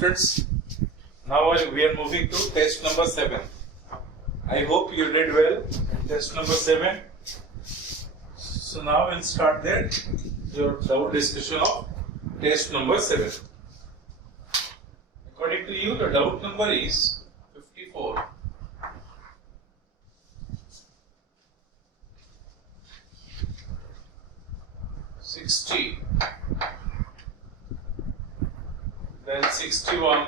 students, now we are moving to test number 7. I hope you did well in test number 7. So now we'll start your doubt discussion of test number 7. According to you, the doubt number is 54. Then 61,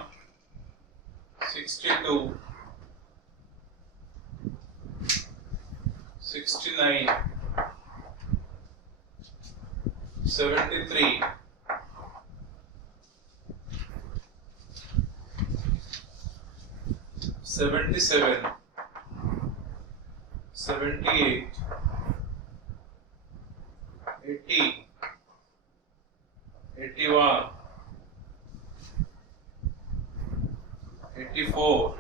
62, 69, 73, 77, 78, 80, 81, 84,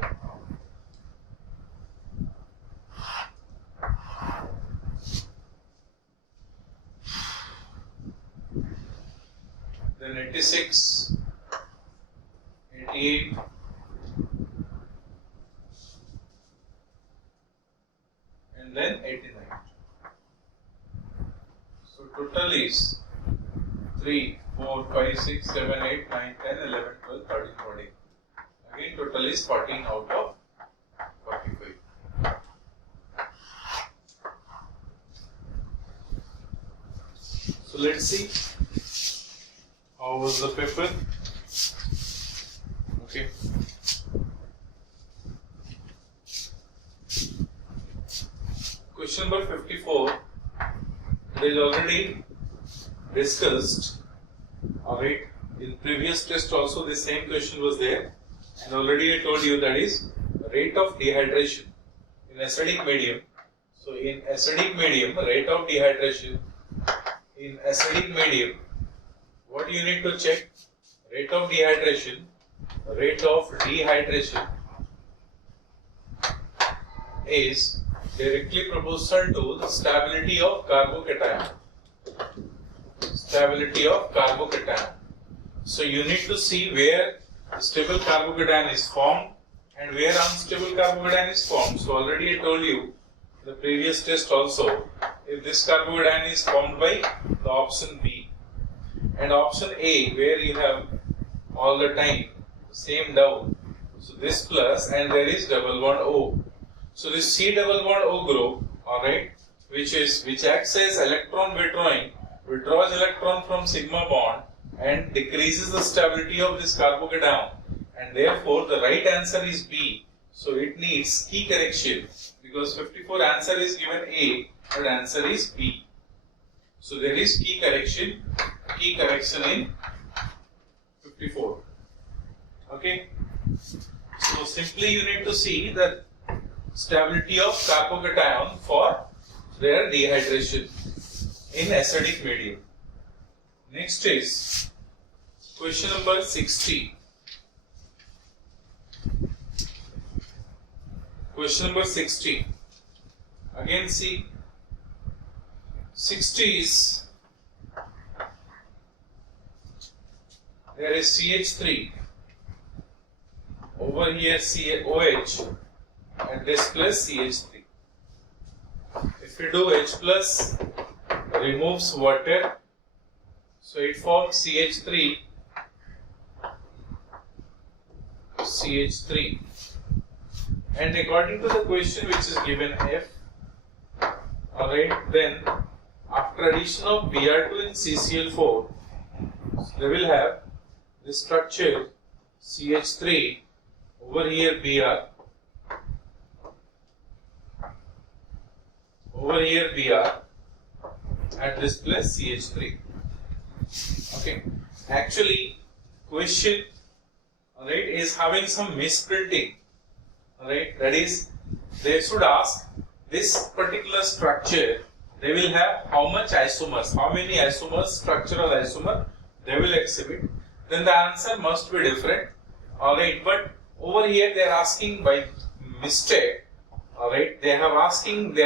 86, 88, 89. So total is 3, 4, 5, 6, 7, 8, 9, 10, 11, 12, 13, 14. Again total is 14 out of 45. So let's see how was the paper. Okay. Question number 54 it is already discussed. Alright, in previous test also the same question was there, and already I told you that is rate of dehydration in acidic medium. So in acidic medium, rate of dehydration in acidic medium, what you need to check? Rate of dehydration is directly proportional to the stability of carbocation. So you need to see where stable carbocation is formed and where unstable carbocation is formed. So already I told you the previous test also, if this carbocation is formed by the option B and option A where you have all the time same down, so this plus and there is double bond O. So this C double bond O group, alright, which acts as electron withdraws electron from sigma bond and decreases the stability of this carbocation, and therefore the right answer is B. So it needs key correction because 54 answer is given A but answer is B. So there is key correction in 54. Okay. So simply you need to see the stability of carbocation for their dehydration in acidic medium. Next is question number 60. Question number 60. Again see, 60 is, there is CH3, over here OH, and this plus CH3. If you do H plus removes water, so it forms CH3. And according to the question which is given F, alright, then after addition of Br2 in CCl4, they will have the structure CH3, over here Br, over here Br, and this plus CH3. Okay, actually question, alright, is having some misprinting. Alright, that is, they should ask this particular structure, they will have how much isomers, how many isomers, structural isomer they will exhibit, then the answer must be different. Alright, but over here they are asking by mistake. Alright, they are asking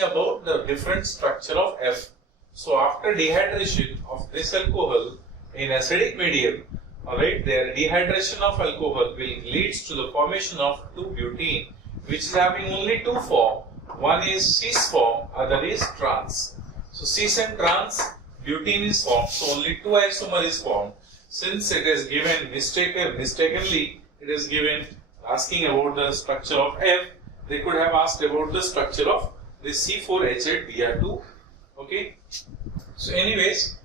about the different structure of F. So after dehydration of this alcohol in acidic medium, Alright, their dehydration of alcohol will leads to the formation of 2-butene, which is having only two forms. One is cis form, other is trans. So cis and trans butene is formed, so only two isomer is formed. Since it is given mistakenly, it is given asking about the structure of F, they could have asked about the structure of this C4H8Br2. Okay. So anyways,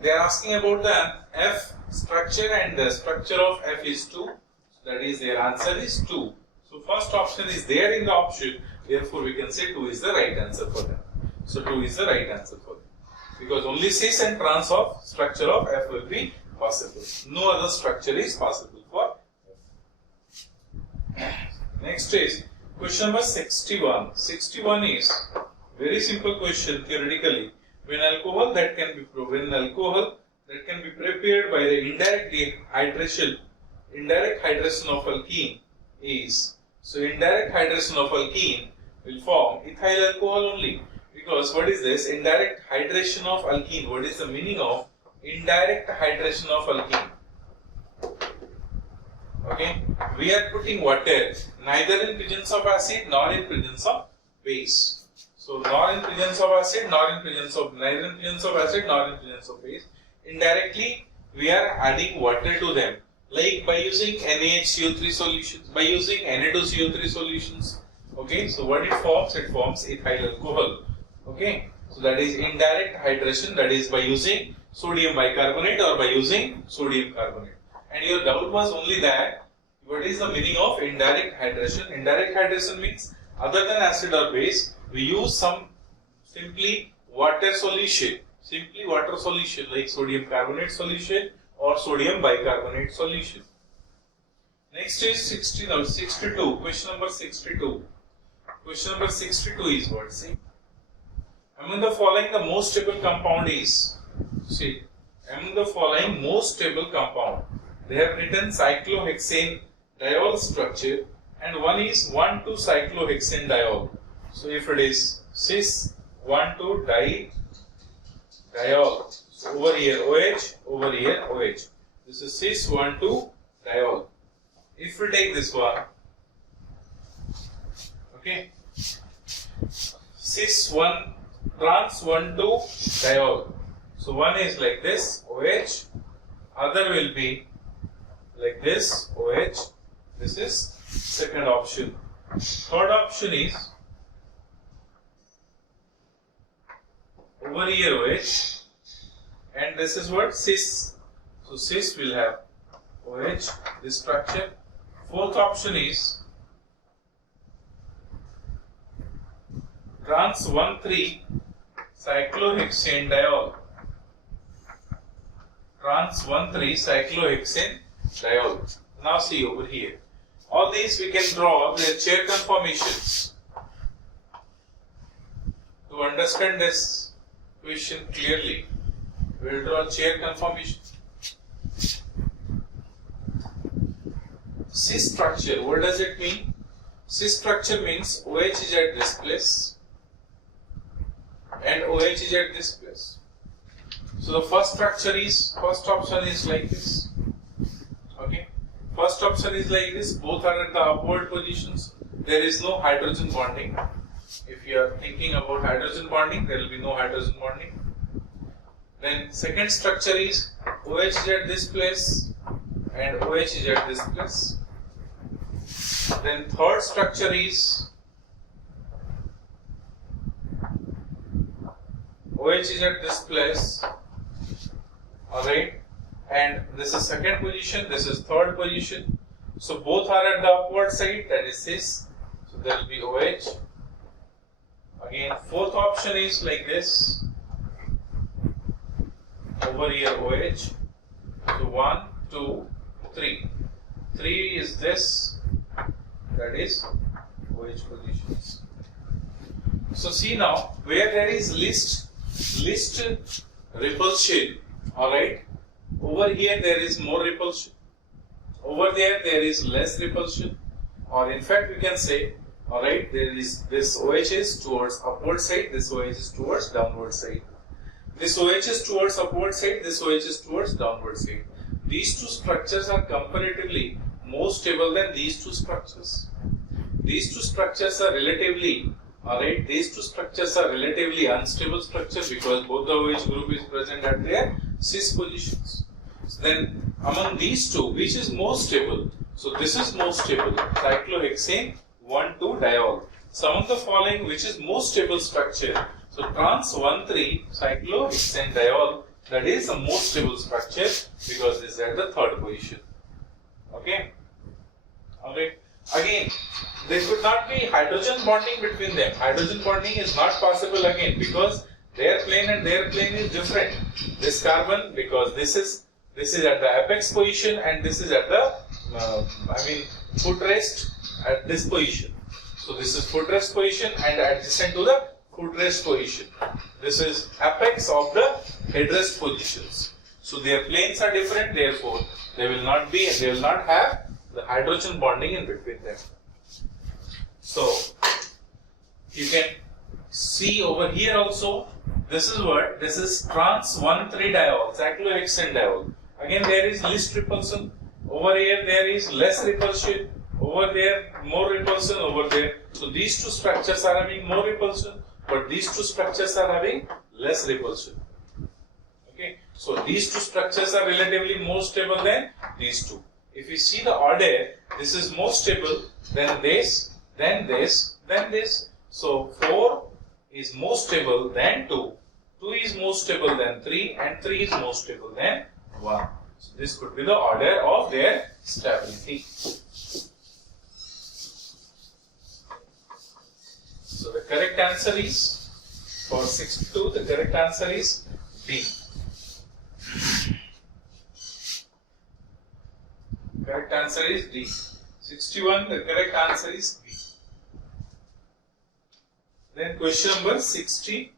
they are asking about the F structure, and the structure of F is 2. So that is, their answer is 2. So first option is there in the option. Therefore, we can say 2 is the right answer for them. So 2 is the right answer for them, because only cis and trans of structure of F will be possible. No other structure is possible for F. Next is question number 61. 61 is very simple question theoretically. When alcohol that can be prepared by the indirect hydration of alkene is, so indirect hydration of alkene will form ethyl alcohol only. Because what is this? Indirect hydration of alkene. What is the meaning of indirect hydration of alkene? Okay, we are putting water neither in presence of acid nor in presence of base. So nor in presence of acid, nor in presence of neither in presence of acid nor in presence of base. Indirectly, we are adding water to them, like by using NaHCO3 solutions, by using Na2CO3 solutions. Okay, so what it forms? It forms ethyl alcohol. Okay, so that is indirect hydration, that is by using sodium bicarbonate or by using sodium carbonate. And your doubt was only that, what is the meaning of indirect hydration? Indirect hydration means other than acid or base, we use some simply water solution like sodium carbonate solution or sodium bicarbonate solution. Next is 62, question number 62. Question number 62 is what? See, among the following the most stable compound is, see, among the following most stable compound, they have written cyclohexane diol structure, and one is 1,2-cyclohexane diol. So if it is cis 1,2-diol, so over here OH, over here OH. This is cis 1,2-diol. If we take this one, okay, cis 1 trans 1,2-diol. So one is like this OH, other will be like this OH. This is second option. Third option is over here OH, and this is what? Cis. So cis will have OH, this structure. Fourth option is trans 1,3-cyclohexane diol. Trans 1,3-cyclohexane diol. Now see over here. All these we can draw their chair conformations. To understand this question clearly, we will draw chair conformation. Cis structure, what does it mean? Cis structure means OH is at this place and OH is at this place. So the first option is like this. Okay, first option is like this. Both are at the upward positions. There is no hydrogen bonding. If you are thinking about hydrogen bonding, there will be no hydrogen bonding. Then second structure is OH is at this place and OH is at this place. Then third structure is OH is at this place, alright, and this is second position, this is third position. So both are at the upward side, that is cis, so there will be OH. Again, fourth option is like this, over here OH. So 1, 2, 3. 3 is this, that is OH positions. So see now, where there is least repulsion, alright, over here there is more repulsion, over there is less repulsion, or in fact we can say, alright, there is this OH is towards upward side, this OH is towards downward side. This OH is towards upward side, this OH is towards downward side. these two structures are comparatively more stable than these two structures. These two structures are relatively, alright, these two structures are relatively unstable structures because both the OH group is present at their cis positions. So then among these two, which is more stable? So this is more stable, cyclohexane 1,2-diol. So among the following, which is more stable structure? So trans 1,3 cyclohexane diol, that is a more stable structure because this is at the third position. Okay. Alright. Again, there could not be hydrogen bonding between them. Hydrogen bonding is not possible again because their plane and their plane is different. This carbon, because this is at the apex position and this is at the footrest at this position. So this is footrest position and adjacent to the footrest position. This is apex of the headrest positions. So their planes are different, therefore they will not have the hydrogen bonding in between them. So you can see over here also, this is trans 1,3-diol, cyclohexane diol. Again there is least repulsion, over here there is less repulsion, over there more repulsion, over there. So these two structures are having more repulsion, but these two structures are having less repulsion. Okay, so these two structures are relatively more stable than these two. If you see the order, this is more stable than this, then this, then this. So 4 is more stable than 2, 2 is more stable than 3, and 3 is more stable than 1. So this could be the order of their stability. So the correct answer is, for 62, the correct answer is D. Correct answer is D. 61, the correct answer is B. Then question number 69.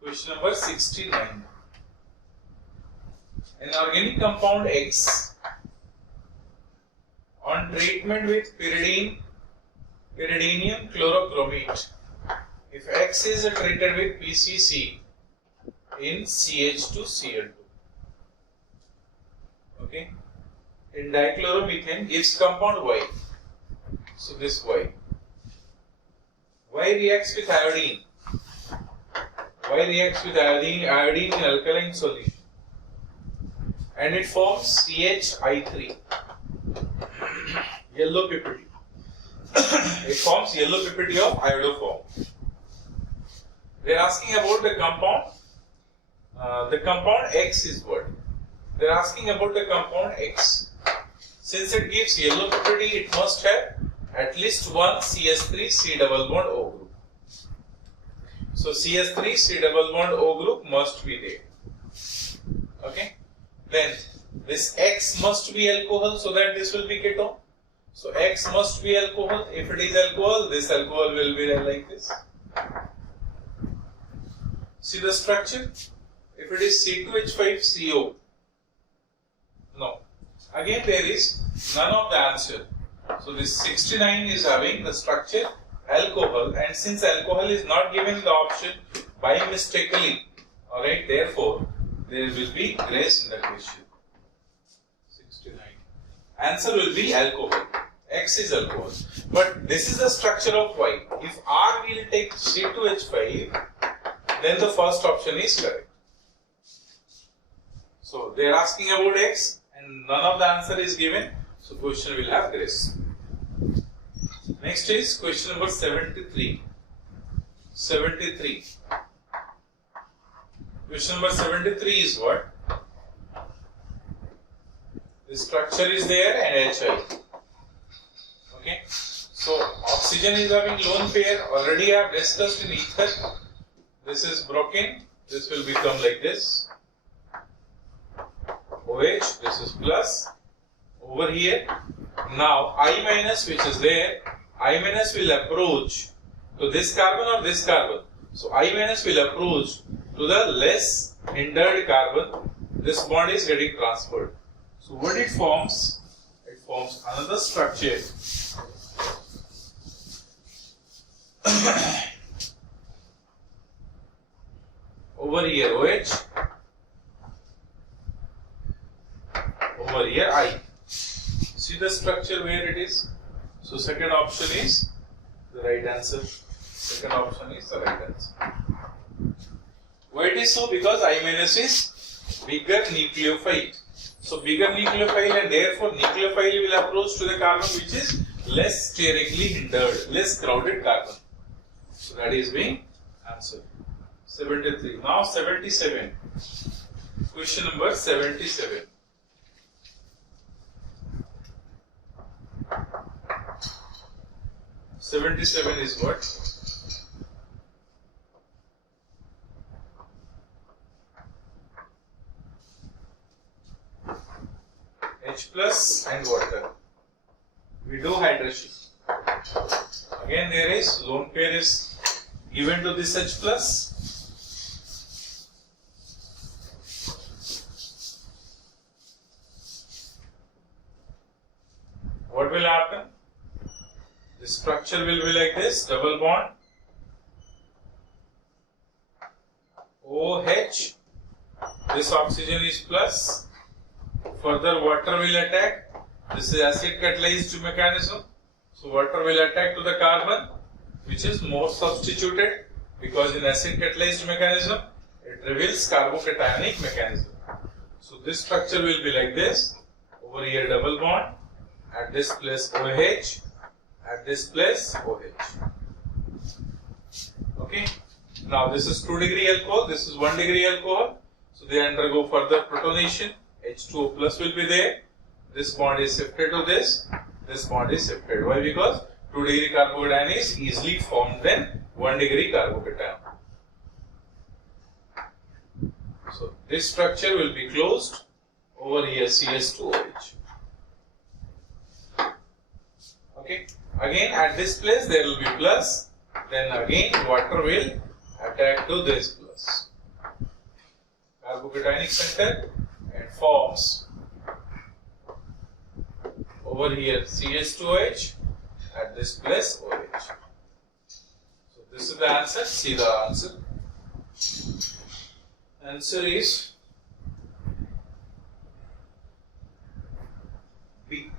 Question number 69. An organic compound X on treatment with pyridinium chlorochromate. If X is treated with PCC in CH2Cl2. Okay. In dichloromethane gives compound Y. So this Y. Y reacts with iodine. Y reacts with iodine in alkaline solution. And it forms CHI3. Yellow PPT. It forms yellow PPT of iodoform. They are asking about the compound. The compound X is what? They are asking about the compound X. Since it gives yellow PPT, it must have at least one CS3 C double bond O group. So CS3 C double bond O group must be there. Okay. Then this X must be alcohol, so that this will be ketone. So X must be alcohol. If it is alcohol, this alcohol will be like this. See the structure? If it is C2H5CO, no. Again there is none of the answer. So this 69 is having the structure alcohol, and since alcohol is not given the option by mistakenly, alright, therefore there will be grace in the question. 69. Answer will be alcohol. X is alcohol. But this is the structure of Y. If R will take C2H5, then the first option is correct. So they are asking about X and none of the answer is given. So question will have grace. Next is question number 73. 73. Question number 73 is what? The structure is there and HI. Okay. So oxygen is having lone pair. Already I have discussed in ether. This is broken. This will become like this. OH. This is plus. Over here. Now I minus, which is there, I minus will approach to this carbon or this carbon. So I minus will approach to the less hindered carbon. This bond is getting transferred. So what it forms? It forms another structure. Over here OH. the structure where it is. So second option is the right answer. Second option is the right answer. Why it is so? Because I minus is bigger nucleophile. So bigger nucleophile, and therefore nucleophile will approach to the carbon which is less sterically hindered, less crowded carbon. So that is being answered. 73. Now 77. Question number 77. Is what? H plus and water. We do hydration. Again there is lone pair is given to this H plus. What will happen? The structure will be like this, double bond, OH, this oxygen is plus, further water will attack, this is acid catalyzed mechanism, so water will attack to the carbon which is more substituted, because in acid catalyzed mechanism it reveals carbocationic mechanism. So this structure will be like this, over here double bond, at this place OH, at this place OH. Okay. Now this is 2 degree alcohol, this is 1 degree alcohol. So they undergo further protonation. H2O plus will be there. This bond is shifted to this bond is shifted. Why? Because 2 degree carbocation is easily formed than 1 degree carbocation. So this structure will be closed. Over here CS2OH. Okay. Again at this place there will be plus, then again water will attack to this plus. Carbocationic center and forms over here CH2OH, at this place OH. So this is the answer. See the answer. Answer is B.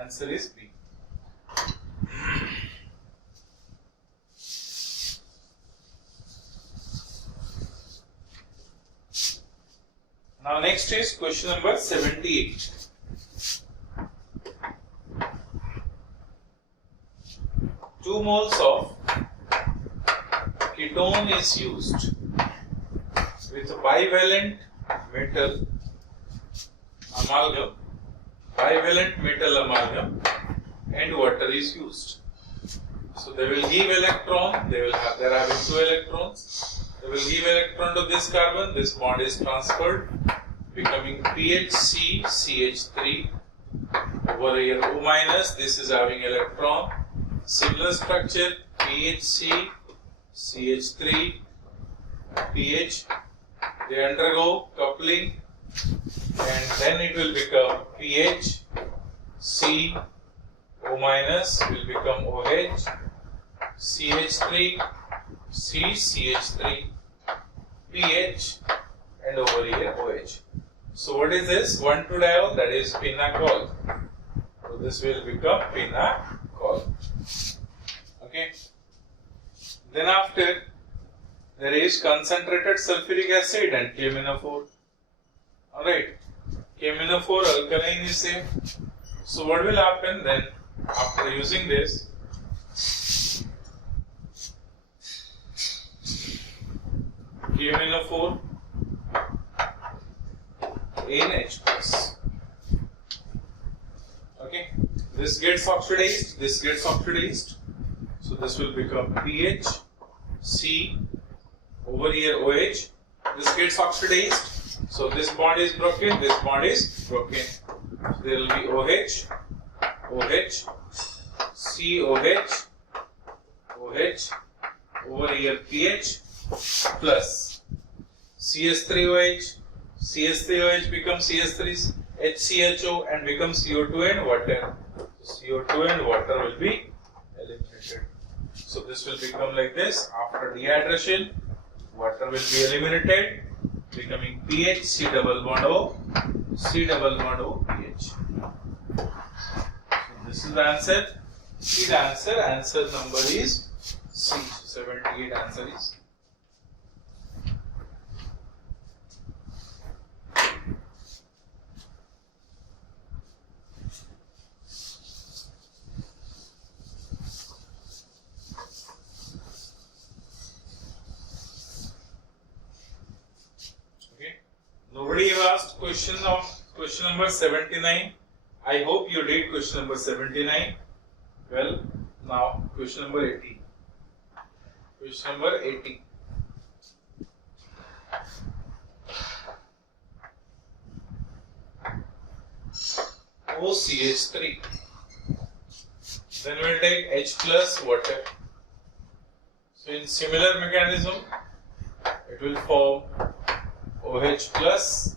Answer is B. Now next is question number 78. Two moles of ketone is used with bivalent metal amalgam. Bivalent metal amalgam and water is used. So they will give electron, they are having 2 electrons. They will give electron to this carbon, this bond is transferred, becoming PHC CH3. Over here O minus, this is having electron. Similar structure, PHC CH3 PH. They undergo coupling, and then it will become PH, C, O minus will become OH, CH3, C, CH3, PH, and over here OH. So what is this? 1,2-diol, that is pinacol. So this will become pinacol. Okay. Then after, there is concentrated sulfuric acid and KMnO4. Alright, KMnO4 alkaline is same. So what will happen then after using this? KMnO4 NH plus. Okay, this gets oxidized, this gets oxidized. So this will become PH, C, over here OH. This gets oxidized. So this bond is broken, this bond is broken. So there will be OH, OH, COH, OH, over here PH plus CS3OH, CS3OH becomes CS3 HCHO and becomes CO2 and water. So CO2 and water will be eliminated. So this will become like this. After dehydration, water will be eliminated. becoming PH, C double bond O, C double bond O, PH. So this is the answer. See the answer. Answer number is C. 78 answer is. Nobody have asked question number 79. I hope you did question number 79. Well, now question number 80. Question number 80. OCH3. Then we'll take H plus water. So in similar mechanism, it will form OH plus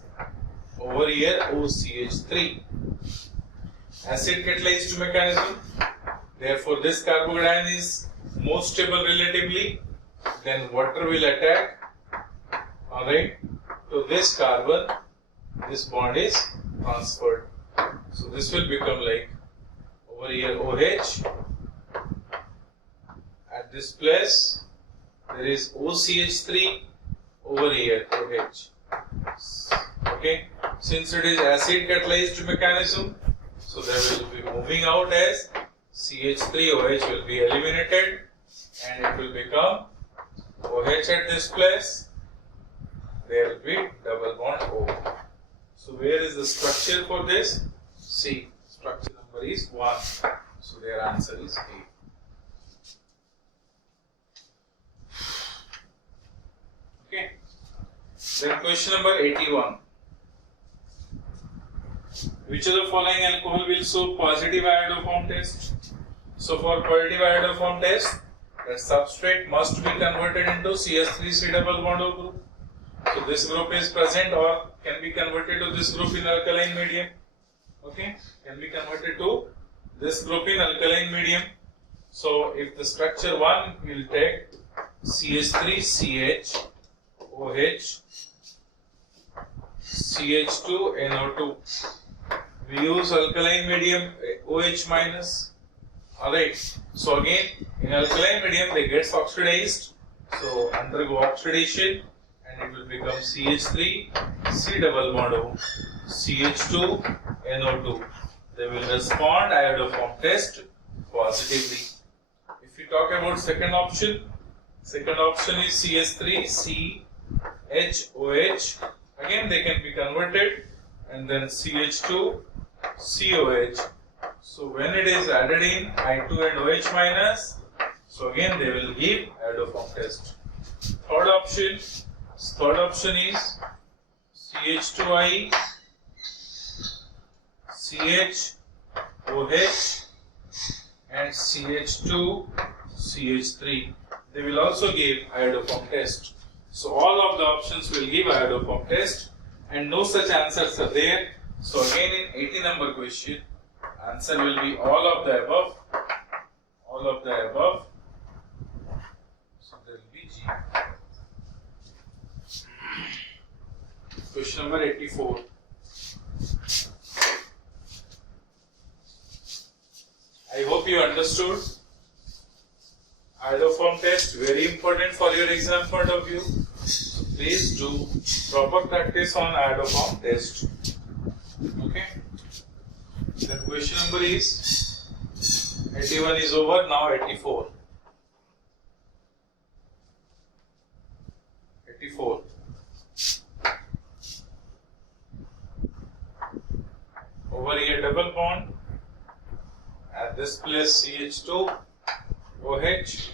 over here OCH3. Acid catalyzed mechanism. Therefore, this carbocation is more stable relatively. Then water will attack. Alright. So this carbon, this bond is transferred. So this will become like over here OH. At this place, there is OCH3 over here OH. Okay, since it is acid catalyzed mechanism, so there will be moving out as CH3OH will be eliminated and it will become OH at this place. There will be double bond O. So where is the structure for this? C. Structure number is 1. So their answer is A. Okay. Then question number 81. Which of the following alcohol will show positive iodoform test? So for positive iodoform test, the substrate must be converted into CH3C double bond O group. So this group is present or can be converted to this group in alkaline medium. Okay, can be converted to this group in alkaline medium. So if the structure 1 will take CH3CH OH CH2 NO2. We use alkaline medium OH minus. Alright. So again in alkaline medium they get oxidized. So undergo oxidation and it will become CH3 C double bond O CH2 NO2. They will respond iodoform test positively. If you talk about second option is CH3 CHOH. Again they can be converted and then CH2 COH. So when it is added in I2 and OH minus, so again they will give iodoform test. Third option is CH2I CHOH and CH2 CH3. They will also give iodoform test. So all of the options will give iodoform test and no such answers are there. So again in 80 number question, answer will be all of the above. All of the above. So there will be G. Question number 84. I hope you understood. Iodoform test very important for your exam point of view. So please do proper practice on iodoform test. Okay. Then question number is 81 is over. Now 84. 84. Over here double bond. At this place CH2 OH,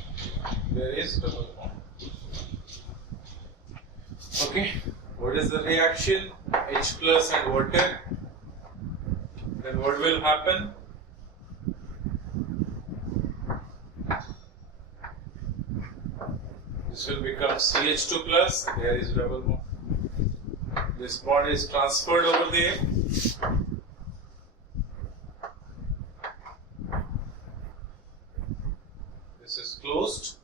there is double bond. Okay, what is the reaction? H plus and water. Then what will happen? This will become CH2 plus, there is double bond. This bond is transferred over there. This is closed.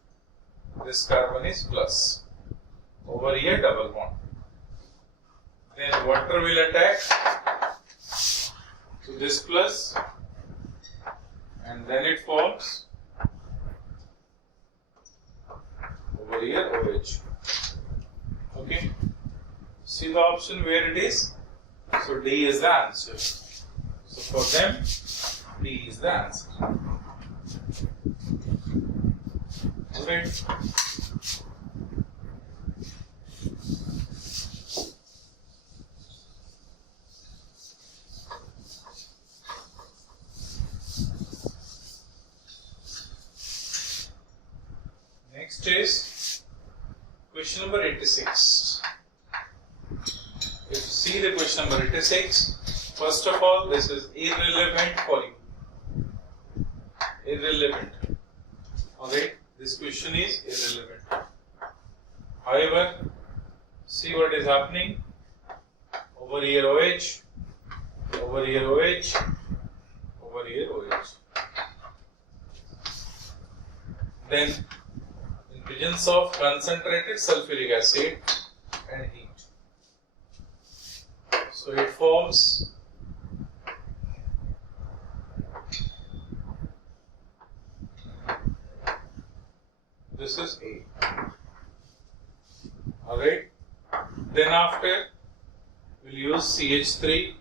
This carbon is plus. Over here double bond. then water will attack to this plus, and then it forms over here OH. Okay, see the option where it is. So D is the answer. So for them, D is the answer. Alright. Next is question number 86. If you see the question number 86, first of all, this is irrelevant for you. Irrelevant. Alright, this question is irrelevant. However, see what is happening. Over here OH, over here OH, over here OH. Then in presence of concentrated sulfuric acid and heat, so it forms this is A. Alright. Then after we'll use CH3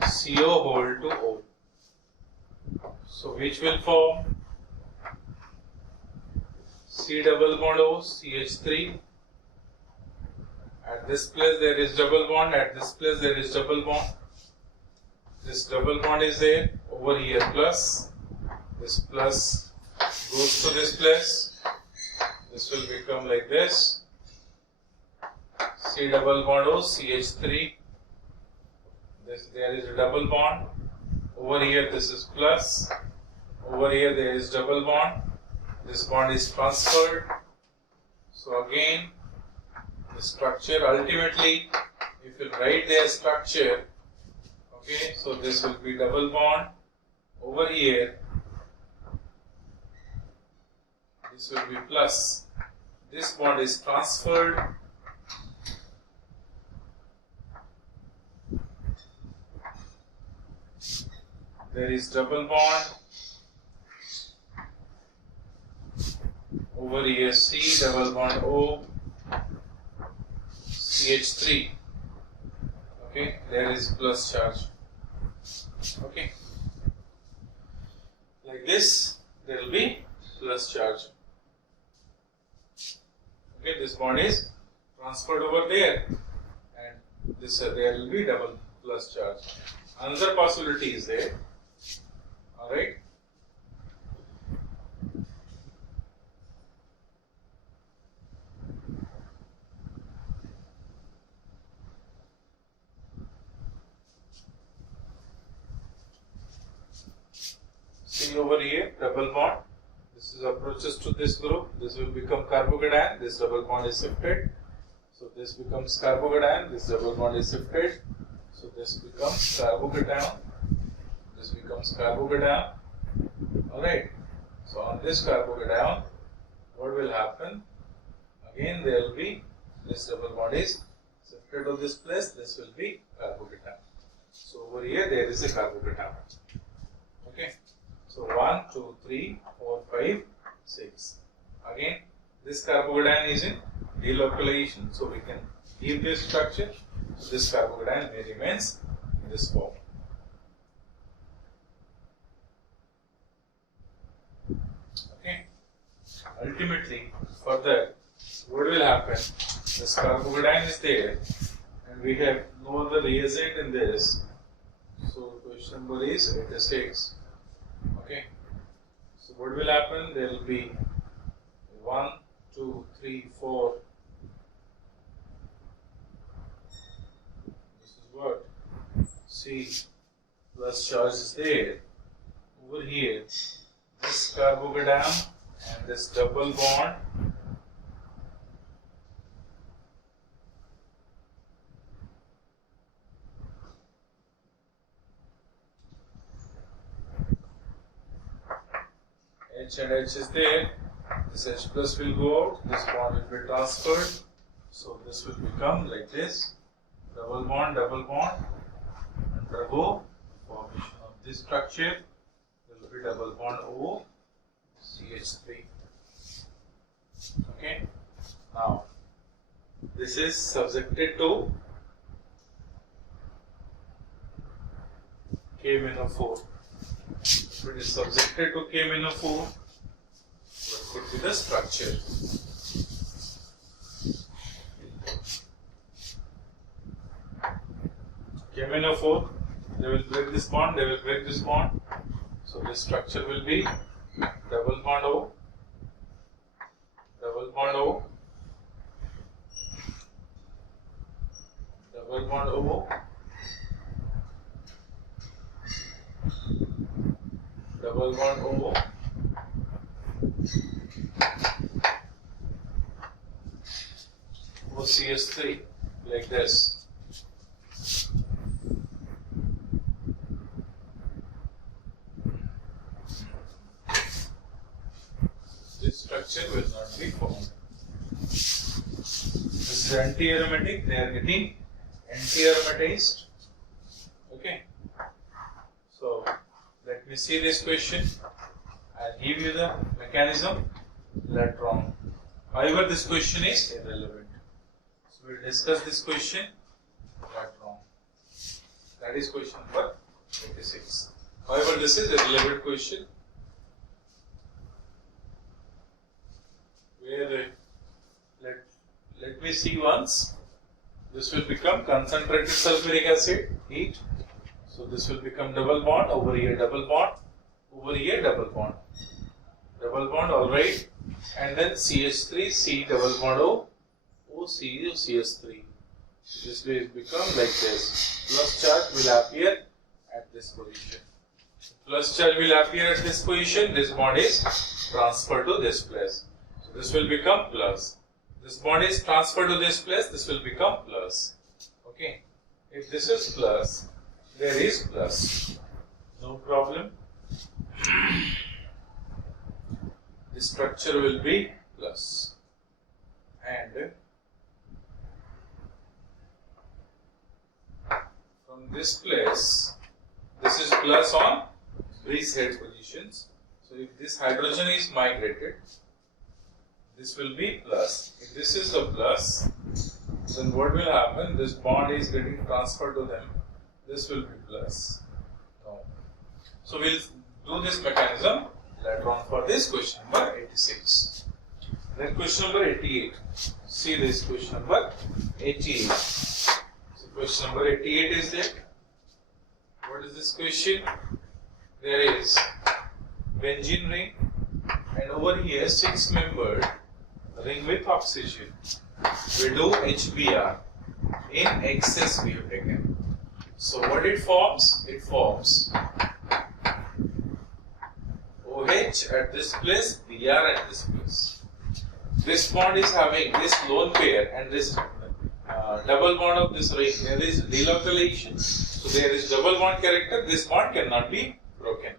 CO whole to O. So which will form C double bond O CH3. At this place there is double bond, at this place there is double bond. This double bond is there, over here plus. This plus goes to this place. This will become like this. C double bond O CH3. This there is a double bond. Over here this is plus. Over here there is double bond. This bond is transferred. So again, the structure ultimately, if you write their structure, okay, so this will be double bond. Over here, this will be plus. This bond is transferred. There is double bond. Over here C double bond O CH3. Okay, there is plus charge. Okay, like this there will be plus charge. Okay, this bond is transferred over there, and this there will be double plus charge. Another possibility is there. All right. See over here, double bond. This is approaches to this group. This will become carbocation. This double bond is shifted. So this becomes carbocation. This double bond is shifted. So this becomes carbocation. This becomes carbocation. Alright. So on this carbocation, what will happen? Again, there will be this double bond is shifted to this place. This will be carbocation. So over here, there is a carbocation. Okay. So 1, 2, 3, 4, 5, 6. Again, this carbocation is in delocalization, so we can leave this structure. So this carbocation may remains in this form. Okay. Ultimately, further, what will happen? This carbocation is there, and we have no other reagent in this. So question number is 86. Okay, so what will happen? There will be 1, 2, 3, 4. This is what? C plus charge is there. Over here, this carbocation and this double bond. H and H is there. This H plus will go out. This bond will be transferred. So this will become like this. undergo formation of this structure. There will be double bond O, CH3. Okay. Now, this is subjected to K-4. If it is subjected to K-4, what could be the structure? K-4, they will break this bond, So this structure will be double bond O, double bond O, double bond O, double bond O, OCH3, like this. This structure will not be formed. This is anti-aromatic, they are getting anti-aromatized. Okay. So, let me see this question. I'll give you the mechanism later on. However, this question is irrelevant. So, we'll discuss this question later on. That is question number 86. However, this is a relevant question. Where let me see once. This will become concentrated sulfuric acid, heat. So this will become double bond, over here double bond, over here double bond. Double bond, alright. And then CH3, C double bond O, OC, CH3. This will become like this. Plus charge will appear at this position. Plus charge will appear at this position. This bond is transferred to this place. This will become plus. This bond is transferred to this place, this will become plus. Okay. If this is plus, there is plus. No problem. The structure will be plus. And from this place, this is plus on breeze head positions. So if this hydrogen is migrated, this will be plus. If this is a plus, then what will happen? This bond is getting transferred to them. This will be plus. No. So we'll do this mechanism later on for this question number 86. Then question number 88. See this question number 88. So question number 88 is that. What is this question? There is benzene ring, and over here 6-membered ring with oxygen. We do HBr. In excess we have taken. So what it forms? It forms OH at this place, Br at this place. This bond is having this lone pair and this double bond of this ring. There is delocalization. So there is double bond character. This bond cannot be broken.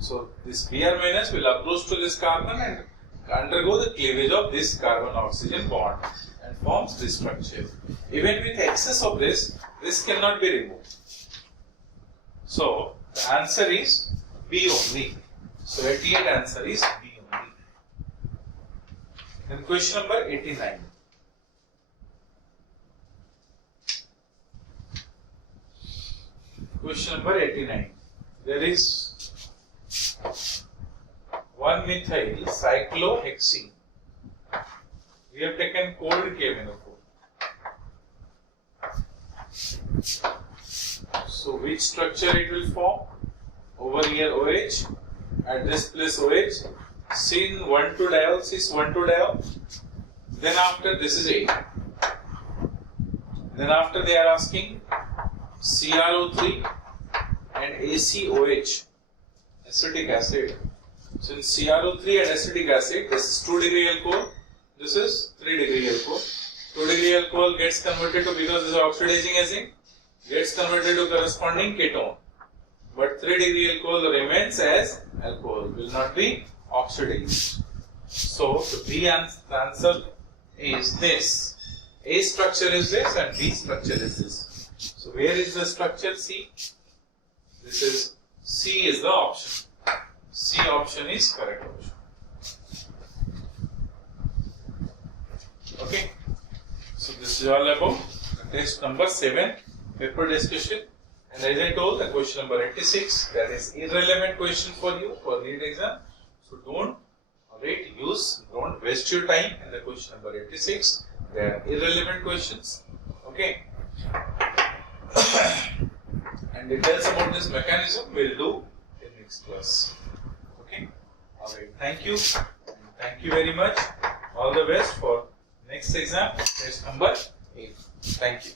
So this Br minus will approach to this carbon and undergo the cleavage of this carbon-oxygen bond and forms this structure. Even with excess of this cannot be removed. So the answer is B only. So 88 answer is B only. Then question number 89. Question number 89. There is 1-methyl cyclohexene. We have taken cold K-4. So which structure it will form? Over here OH, at this place OH, sin 1,2-diol, cis 1,2-diol. Then after this is 8. Then after they are asking CrO3 and ACOH, acetic acid. So in CrO3 and acetic acid, this is 2 degree alcohol, this is 3 degree alcohol. 2 degree alcohol gets converted to, because this is oxidizing agent, gets converted to corresponding ketone. But 3 degree alcohol remains as alcohol, will not be oxidized. So the B answer is this. A structure is this and B structure is this. So where is the structure C? This is C is the option. C option is correct option. Okay. So this is all about test number 7, paper discussion. And as I told, the question number 86, that is irrelevant question for you for NEET exam. So don't waste your time in the question number 86. They are irrelevant questions. Okay. And details about this mechanism we'll do in next class. Okay. Alright. Thank you. And thank you very much. All the best for next exam, test number 8. Thank you.